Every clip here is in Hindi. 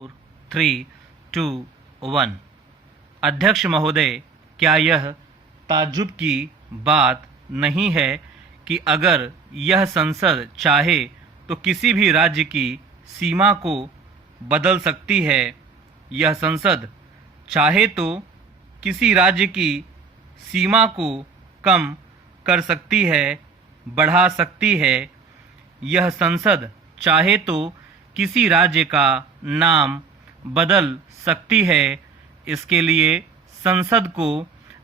3, 2, 1। अध्यक्ष महोदय, क्या यह ताज्जुब की बात नहीं है कि अगर यह संसद चाहे तो किसी भी राज्य की सीमा को बदल सकती है। यह संसद चाहे तो किसी राज्य की सीमा को कम कर सकती है, बढ़ा सकती है। यह संसद चाहे तो किसी राज्य का नाम बदल सकती है। इसके लिए संसद को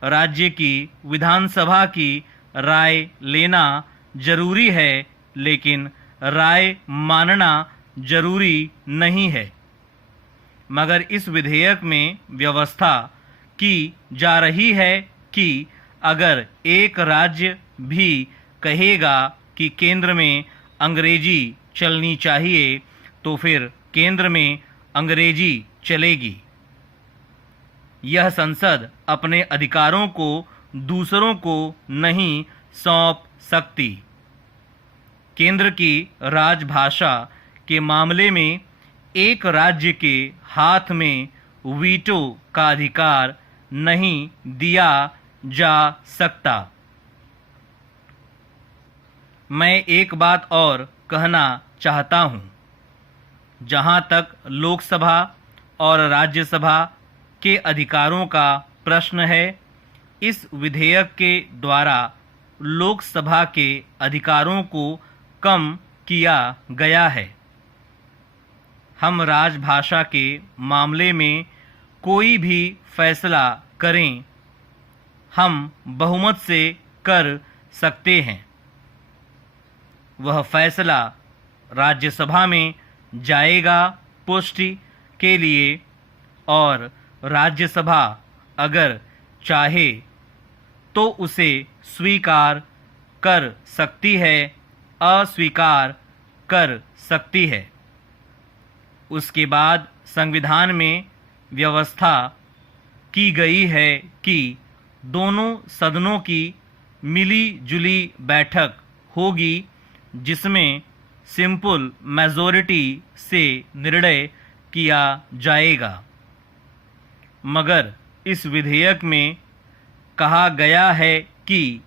राज्य की विधानसभा की राय लेना जरूरी है, लेकिन राय मानना जरूरी नहीं है। मगर इस विधेयक में व्यवस्था की जा रही है कि अगर एक राज्य भी कहेगा कि केंद्र में अंग्रेजी चलनी चाहिए, तो फिर केंद्र में अंग्रेजी चलेगी। यह संसद अपने अधिकारों को दूसरों को नहीं सौंप सकती। केंद्र की राजभाषा के मामले में एक राज्य के हाथ में वीटो का अधिकार नहीं दिया जा सकता। मैं एक बात और कहना चाहता हूँ। जहाँ तक लोकसभा और राज्यसभा के अधिकारों का प्रश्न है, इस विधेयक के द्वारा लोकसभा के अधिकारों को कम किया गया है। हम राजभाषा के मामले में कोई भी फैसला करें, हम बहुमत से कर सकते हैं। वह फैसला राज्यसभा में जाएगा पुष्टि के लिए, और राज्यसभा अगर चाहे तो उसे स्वीकार कर सकती है, अस्वीकार कर सकती है। उसके बाद संविधान में व्यवस्था की गई है कि दोनों सदनों की मिली जुली बैठक होगी, जिसमें सिंपल मेजॉरिटी से निर्णय किया जाएगा। मगर इस विधेयक में कहा गया है कि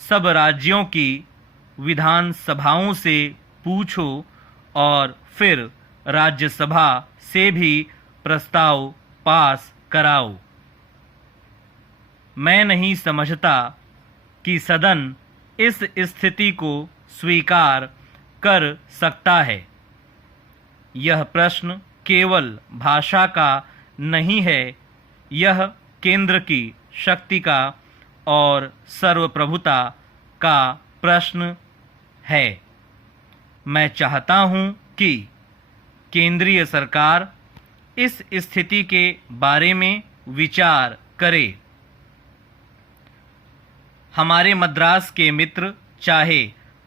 सब राज्यों की विधानसभाओं से पूछो और फिर राज्यसभा से भी प्रस्ताव पास कराओ। मैं नहीं समझता कि सदन इस स्थिति को स्वीकार कर सकता है। यह प्रश्न केवल भाषा का नहीं है, यह केंद्र की शक्ति का और सर्वप्रभुता का प्रश्न है। मैं चाहता हूं कि केंद्रीय सरकार इस स्थिति के बारे में विचार करे। हमारे मद्रास के मित्र चाहे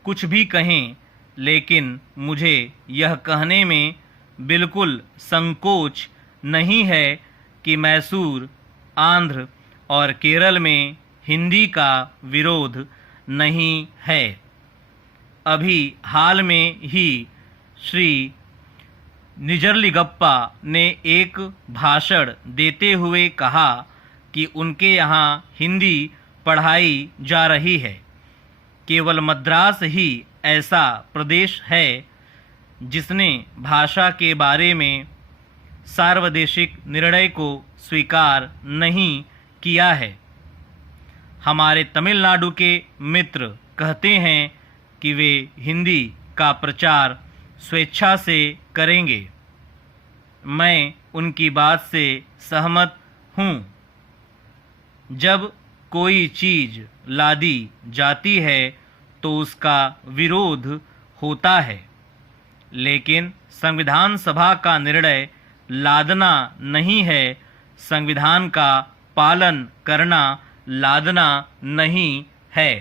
कुछ भी कहें, लेकिन मुझे यह कहने में बिल्कुल संकोच नहीं है कि मैसूर, आंध्र और केरल में हिंदी का विरोध नहीं है। अभी हाल में ही श्री निजरलिगप्पा ने एक भाषण देते हुए कहा कि उनके यहाँ हिंदी पढ़ाई जा रही है। केवल मद्रास ही ऐसा प्रदेश है जिसने भाषा के बारे में सार्वदेशिक निर्णय को स्वीकार नहीं किया है। हमारे तमिलनाडु के मित्र कहते हैं कि वे हिंदी का प्रचार स्वेच्छा से करेंगे। मैं उनकी बात से सहमत हूँ। जब कोई चीज़ लादी जाती है तो उसका विरोध होता है, लेकिन संविधान सभा का निर्णय लादना नहीं है। संविधान का पालन करना लादना नहीं है।